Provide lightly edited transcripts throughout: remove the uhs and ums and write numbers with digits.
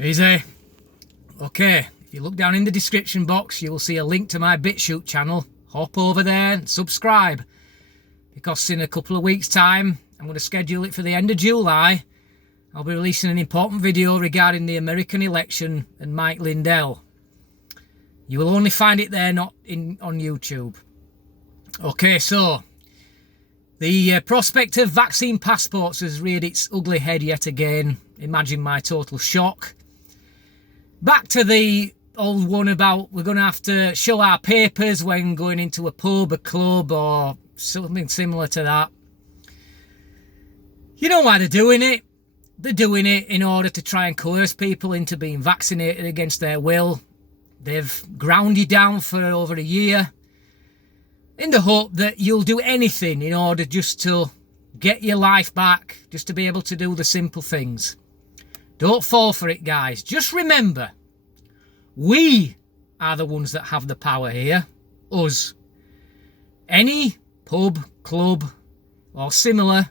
Easy. Okay, if you look down in the description box, you will see a link to my BitChute channel. Hop over there and subscribe, because in a couple of weeks' time, I'm going to schedule it for the end of July. I'll be releasing an important video regarding the American election and Mike Lindell. You will only find it there, not on YouTube. Okay, so the prospect of vaccine passports has reared its ugly head yet again. Imagine my total shock. Back to the old one about we're going to have to show our papers when going into a pub, a club, or something similar to that. You know why they're doing it? They're doing it in order to try and coerce people into being vaccinated against their will. They've ground you down for over a year in the hope that you'll do anything in order just to get your life back, just to be able to do the simple things. Don't fall for it, guys. Just remember, we are the ones that have the power here. Us. Any pub, club, or similar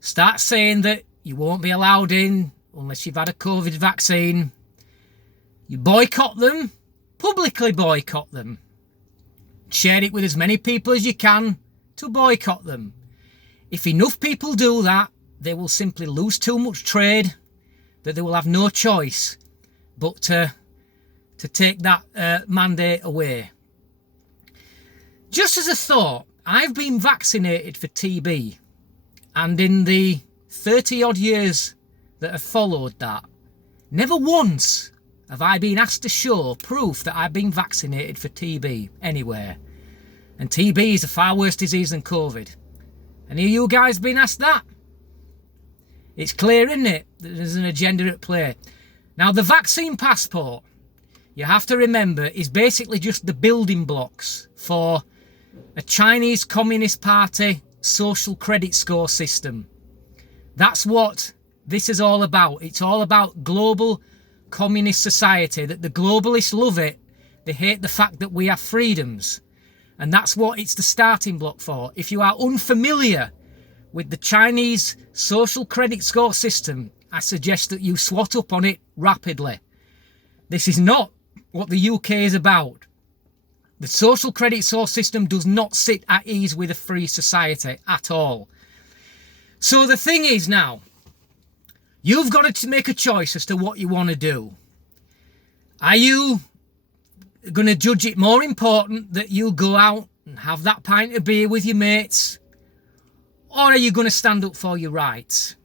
start saying that you won't be allowed in unless you've had a COVID vaccine. You boycott them, publicly boycott them. Share it with as many people as you can to boycott them. If enough people do that, they will simply lose too much trade, that they will have no choice but to take that mandate away. Just as a thought, I've been vaccinated for TB, and in the 30 odd years that have followed that, never once have I been asked to show proof that I've been vaccinated for TB anywhere. And TB is a far worse disease than COVID. Any of you guys been asked that? It's clear, isn't it, that there's an agenda at play. Now, the vaccine passport, you have to remember, is basically just the building blocks for a Chinese Communist Party social credit score system. That's what this is all about. It's all about global communist society, that the globalists love it. They hate the fact that we have freedoms. And that's what it's the starting block for. If you are unfamiliar with the Chinese social credit score system, I suggest that you swat up on it rapidly. This is not what the UK is about. The social credit score system does not sit at ease with a free society at all. So the thing is now, you've got to make a choice as to what you want to do. Are you going to judge it more important that you go out and have that pint of beer with your mates? Or are you going to stand up for your rights?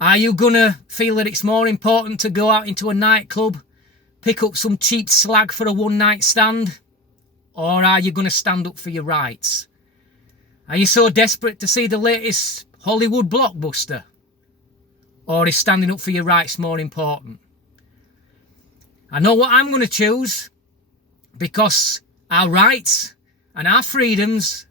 Are you going to feel that it's more important to go out into a nightclub, pick up some cheap slag for a one-night stand? Or are you going to stand up for your rights? Are you so desperate to see the latest Hollywood blockbuster? Or is standing up for your rights more important? I know what I'm going to choose, because our rights and our freedoms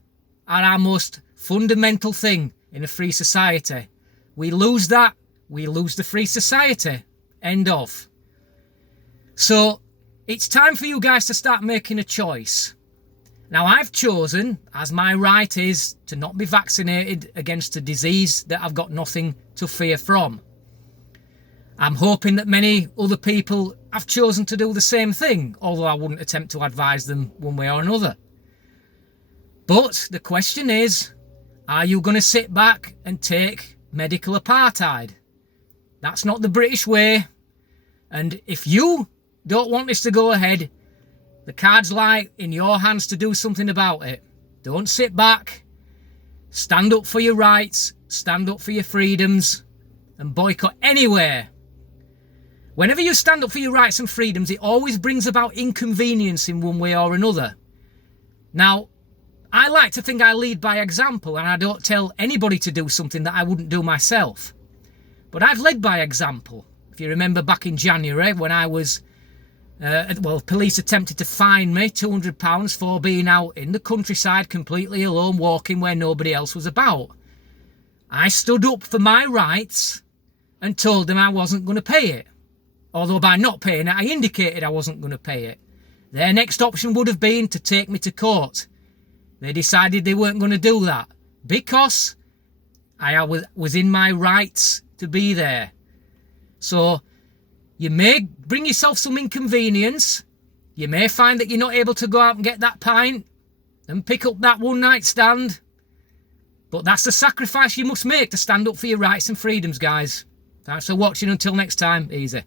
are our most fundamental thing in a free society. We lose that, we lose the free society. End of. So it's time for you guys to start making a choice. Now, I've chosen, as my right is, to not be vaccinated against a disease that I've got nothing to fear from. I'm hoping that many other people have chosen to do the same thing, although I wouldn't attempt to advise them one way or another. But the question is, are you going to sit back and take medical apartheid? That's not the British way. And if you don't want this to go ahead, the cards lie in your hands to do something about it. Don't sit back. Stand up for your rights. Stand up for your freedoms. And boycott anywhere. Whenever you stand up for your rights and freedoms, it always brings about inconvenience in one way or another. Now, I like to think I lead by example, and I don't tell anybody to do something that I wouldn't do myself. But I've led by example. If you remember back in January when I was, police attempted to fine me £200 for being out in the countryside completely alone, walking where nobody else was about. I stood up for my rights and told them I wasn't going to pay it. Although by not paying it, I indicated I wasn't going to pay it. Their next option would have been to take me to court. They decided they weren't going to do that because I was in my rights to be there. So You may bring yourself some inconvenience. You may find that you're not able to go out and get that pint and pick up that one night stand. But that's the sacrifice you must make to stand up for your rights and freedoms, guys. Thanks for watching. Until next time, easy.